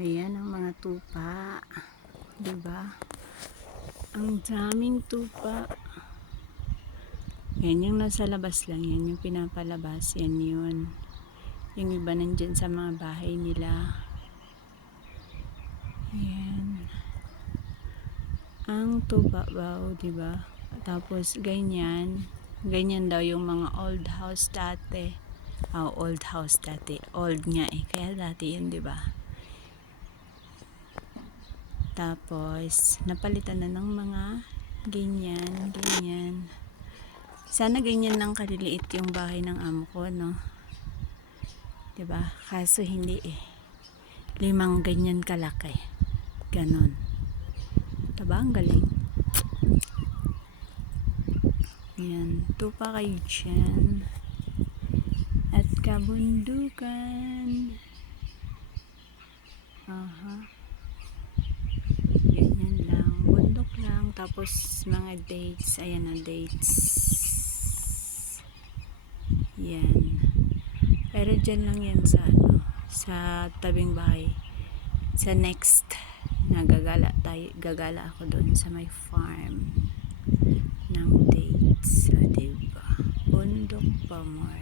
Ayan ang mga tupa. Diba? Ang daming tupa. Yan yung nasa labas lang. Yan yung pinapalabas. Yan yun. Yung iba nandyan sa mga bahay nila. Ayan. Ang tupa ba, diba? Tapos ganyan. Ganyan daw yung mga old house dati. Oh, old house dati. Old nga eh. Kaya dati yun, diba? Tapos, napalitan na ng mga ganyan, ganyan. Sana ganyan lang kaliliit yung bahay ng amo ko, no? Diba? Kaso hindi eh. 5 ganyan kalaki. Ganon. Diba? Ang galing. Yan. Tupa kayo dyan. At kabundukan. Aha. Ganyan lang. Bundok lang. Tapos mga dates. Ayan na dates. Yan. Pero dyan lang yan sa ano. Sa tabing bahay. Sa next. Nagagala tayo. Gagala ako doon sa may farm. Ng dates. O diba? Bundok pa more.